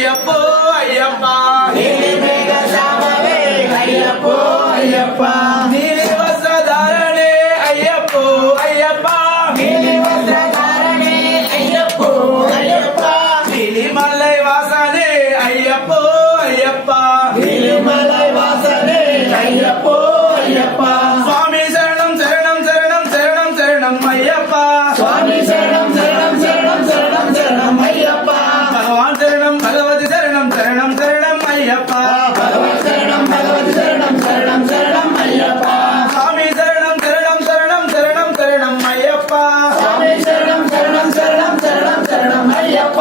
అయ్యప్పో అయ్యప్ప నీలి మేఘ శ్యామవే అయ్యప్పో అయ్యప్ప నీలి వస్త్రధారణే అయ్యప్పో అయ్యప్ప నీలి వస్త్రధారణే అయ్యప్పో అయ్యప్ప నీలి మల్లై వాసనే అయ్యప్పో అయ్యప్ప నీలి మలై వాసనే అయ్యప్పో అయ్యప్ప స్వామి శరణం శరణం శరణం శరణం శరణం అయ్యప్ప స్వామి శరణం శరణం శరణం శరణం శరణం అయ్యప్ప భగవాన్ శరణం భగవతి శరణం శరణం శరణం అయ్యప్ప భగవత్ శరణం భగవతి శరణం శరణం శరణం అయ్యప్ప స్వామి శరణం శరణం శరణం శరణం శరణం అయ్యప్ప స్వామి శరణం శరణం శరణం శరణం శరణం అయ్యప్ప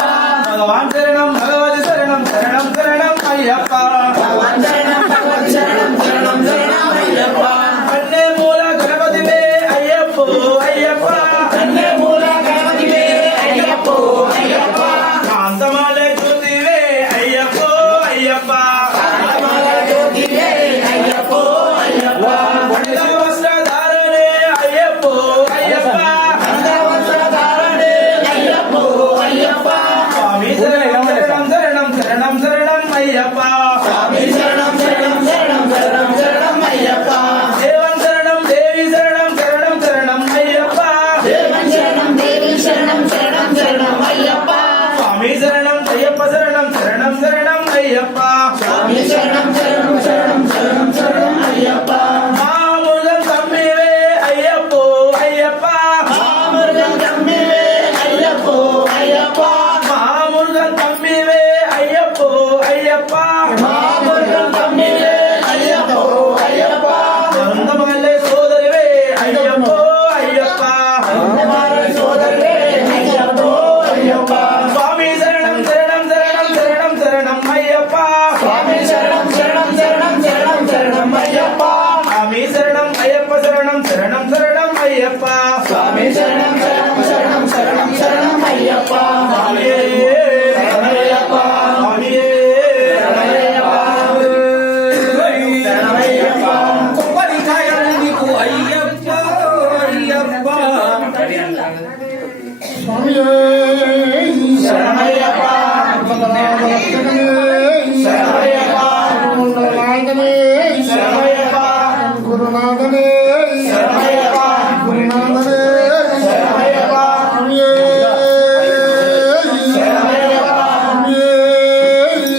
భగవాన్ శరణం భగవతి శరణం శరణం శరణం అయ్యప్ప భగవత్ శరణం భగవత్ శరణం శరణం శరణం అయ్యప్ప కన్నే మూల గణపతివే అయ్యప్పో అయ్యప్ప కన్నే మూల గణపతివే అయ్యప్పో అయ్యప్ప కాంతమాలే జ్యోతివే అయ్యప్పో అయ్యప్ప కాంతమాల జ్యోతివే అయ్యప్పో అయ్యప్ప పండిత వస్త్రధారణే అయ్యప్పో అయ్యప్ప అంగవస్త్రధారణే అయ్యప్పో అయ్యప్ప స్వామి శరణం శరణం శరణం శరణం శరణం అయ్యప్ప స్వామి శరణం శరణం శరణం శరణం శరణం అయ్యప్ప దేవం శరణం దేవి శరణం శరణం శరణం అయ్యప్ప దేవం శరణం దేవి శరణం శరణం శరణం అయ్యప్ప స్వామి శరణం అయ్యప్ప శరణం శరణం శరణం అయ్యప్ప స్వామి శరణం శరణం శరణం శరణం శరణం అయ్యప్ప మామూలం తమ్మివే అయ్యప్పో అయ్యప్ప మామృగం తమ్మివే అయ్యప్పో అయ్యప్ప మామూలం తమ్మివే అయ్యప్పో అయ్యప్ప మామృగం తమ్మివే అయ్యప్పో అయ్యప్ప వందమల్లె సోదరివే అయ్యప్పో అయ్యప్ప అందమాల సోదరుడే అయ్యప్పో అయ్యప్ప స్వామి శరణం శరణం శరణం శరణం శరణం అయ్యప్ప స్వామి శరణం శరణం శరణం శరణం శరణం అయ్యప్ప స్వామి శరణం అయ్యప్ప శరణం శరణం శరణం అయ్యప్ప స్వామి శరణం శరణం శరణం శరణం శరణం అయ్యప్ప స్వామియే శరణమయ్యప్ప స్వామియే శరణమయ్యప్ప కొబ్బరికాయలు నీకు అయ్యప్ప అయ్యప్ప శరణమయ్యప్ప శరణమయ్యప్ప గురునాథనే శరణమయ్యప్ప శరణమయ్యప్ప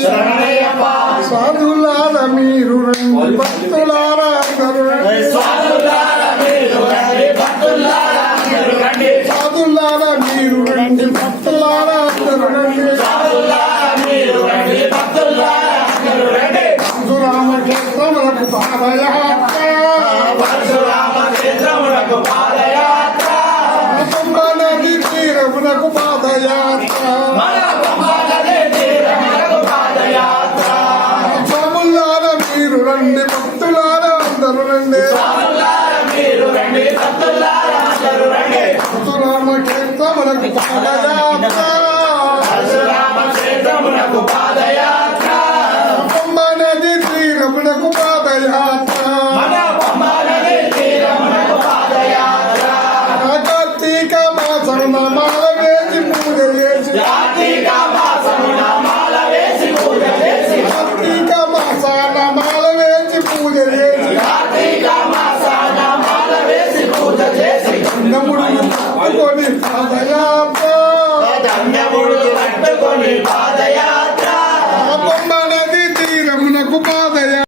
శరణమయ్యప్ప సాధులార మీరు రండి భక్తులారా అందరూ రండి. స్వాములారా మీరు రండి భక్తులారా అందరూ రండి సాధులారా మీరు రండి భక్తులారా అందరూ రండి. స్వాములారా మీరు రండి భక్తులారా అందరూ రండి రామకృష్ణులకు పాదయాత్ర